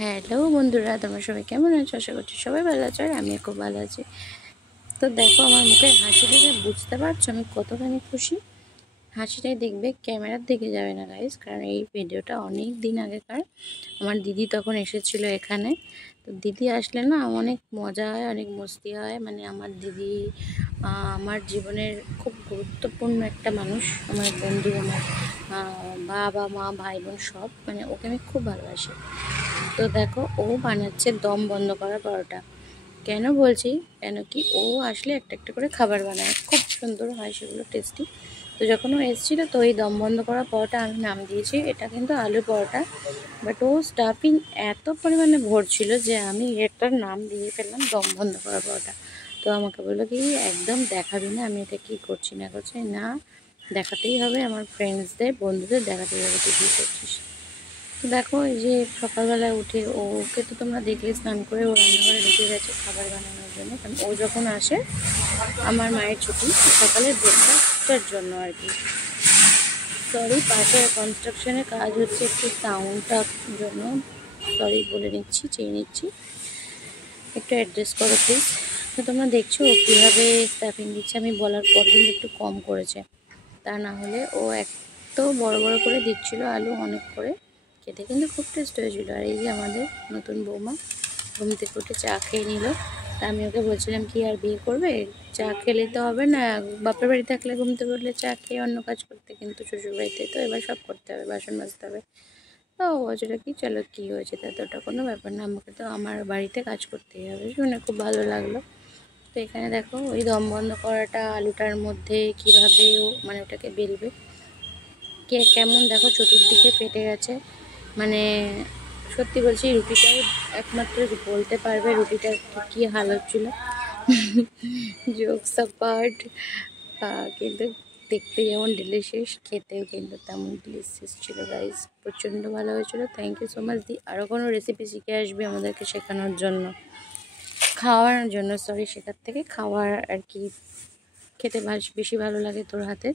Hello বন্ধুরা, তোমরা সবাই কেমন আছো? আশা করছি সবাই ভালো আছো, আর আমিও খুব ভালো আছি। তো দেখো, আমার মুখের হাসি দেখে বুঝতে পারছো আমি কতখানি খুশি। হাসিটাই দেখবে, ক্যামেরার দিকে যাবে না গাইস, কারণ এই ভিডিওটা অনেক দিন আগেকার। আমার দিদি তখন এসেছিল এখানে। তো দিদি আসলে না অনেক মজা হয়, অনেক মস্তি হয়। মানে আমার দিদি আমার জীবনের খুব গুরুত্বপূর্ণ একটা মানুষ, আমার বন্ধু, আমার বাবা মা ভাই বোন সব। মানে ওকে আমি খুব ভালোবাসি। তো দেখো, ও বানাচ্ছে দম বন্ধ করা পরোটা। কেন বলছি, কেন কি ও আসলে একটা একটা করে খাবার বানায়, খুব সুন্দর হয় সেগুলো, টেস্টি। তো যখন ও এসেছিলো, তো এই দম বন্ধ করা পরোটা আমি নাম দিয়েছি, এটা কিন্তু আলু পরোটা। বাট ও স্টাফিং এত পরিমাণে ভরছিল যে আমি এটার নাম দিয়ে ফেললাম দম বন্ধ করা পরোটা। তো আমাকে বললো কি, একদম দেখাবি না আমি এটা কী করছি না করছি। না, দেখাতেই হবে, আমার ফ্রেন্ডসদের বন্ধুদের দেখাতেই হবে তুই কী করছিস। তো দেখো, এই যে সকালবেলায় উঠে ওকে তো তোমরা দেখলে স্নান করে ও রান্নাঘরে ঢুকে গেছে খাবার বানানোর জন্য। কারণ ও যখন আসে, আমার মায়ের ছুটি সকালের ব্রেকফাস্টের জন্য আর কি। সরি, পাশে কনস্ট্রাকশনের কাজ হচ্ছে, একটু সাউন্ডটার জন্য সরি বলে নিচ্ছি, চেয়ে নিচ্ছি, একটু অ্যাড্রেস করো প্লিজ। তো তোমরা দেখছো ও কীভাবে স্টাফিং দিচ্ছে, আমি বলার পর কিন্তু একটু কম করেছে। তা না হলে ও এত বড় বড় করে দিচ্ছিল আলু, অনেক করে। খেতে কিন্তু খুব টেস্ট হয়েছিল। আর এই যে আমাদের নতুন বৌমা ঘুম থেকে উঠে চা খেয়ে নিল। তা আমি ওকে বলছিলাম কি, আর বিয়ে করবে? চা খেলে তো হবে না, বাপের বাড়ি থাকলে ঘুম থেকে উঠলে চা খেয়ে অন্য কাজ করতে, কিন্তু শ্বশুর বাড়িতে তো এবার সব করতে হবে, বাসন মাজতে হবে। তো ও বলছিল কি, চলো কী হয়েছে, তাতে ওটা কোনো ব্যাপার না, আমাকে তো আমার বাড়িতে কাজ করতেই হবে। শুনে খুব ভালো লাগলো। তো এখানে দেখো, ওই দম বন্ধ করাটা আলুটার মধ্যে কীভাবে ও মানে ওটাকে বেলবে, কে কেমন দেখো চতুর্দিকে ফেটে গেছে। মানে সত্যি বলছি, রুটিটাই একমাত্র বলতে পারবে রুটিটার কী হাল হচ্ছিল। জোকস অ্যাপার্ট, কিন্তু দেখতে যেমন ডিলিশিয়াস, খেতেও কিন্তু তেমন ডিলিশিয়াস ছিল গাইস। প্রচণ্ড ভালো হয়েছিল। থ্যাংক ইউ সো মাচ দি। আরও কোনো রেসিপি শিখে আসবে আমাদেরকে শেখানোর জন্য, খাওয়ানোর জন্য, সরি, শেখার থেকে খাওয়ার আর কি। খেতে বেশি ভালো লাগে তোর হাতে।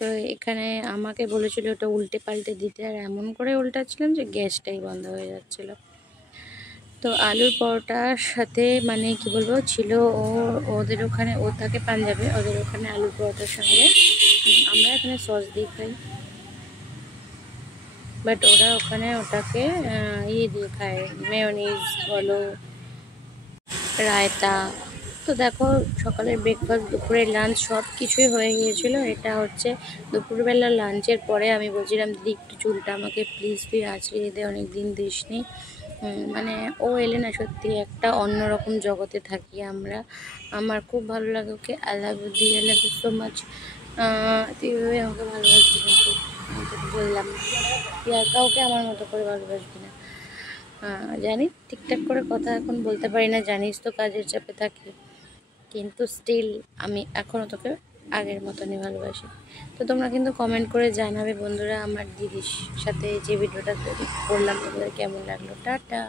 তো এখানে আমাকে বলেছিল ওটা উল্টে পাল্টে দিতে, আর এমন করে উল্টাচ্ছিলাম যে গ্যাসটাই বন্ধ হয়ে যাচ্ছিলো। তো আলুর পরোটার সাথে মানে কি বলবো ছিল, ওদের ওখানে, ও থাকে পাঞ্জাবে, ওদের ওখানে আলুর পরোটার সঙ্গে আমরা এখানে সস দিয়ে খাই, বাট ওরা ওখানে ওটাকে ইয়ে দিয়ে খায়, মেয়োনিজ বলো, রায়তা। তো দেখো, সকালের ব্রেকফাস্ট, দুপুরের লাঞ্চ সব কিছুই হয়ে গিয়েছিলো। এটা হচ্ছে দুপুরবেলা লাঞ্চের পরে আমি বলছিলাম দিদি একটু চুলটা আমাকে প্লিজ তুই আঁচড়িয়ে দে, অনেক দিন দিসনি। মানে ও এলে না সত্যি একটা অন্যরকম জগতে থাকি আমরা। আমার খুব ভালো লাগে ওকে। আই লাভ ইউ দি, I love you so much. তুই এভাবে আমাকে ভালোবাসবি, কিন্তু আমি তোকে বললাম তুই আর কাউকে আমার মতো করে ভালোবাসবি না। জানি ঠিকঠাক করে কথা এখন বলতে পারি না, জানিস তো কাজের চাপে থাকি, কিন্তু স্টিল আমি এখনও তোকে আগের মতনই ভালোবাসি। তো তোমরা কিন্তু কমেন্ট করে জানাবে বন্ধুরা, আমার দিদির সাথে যে ভিডিওটা তৈরি করলাম তোমাদের কেমন লাগলো। টাটা।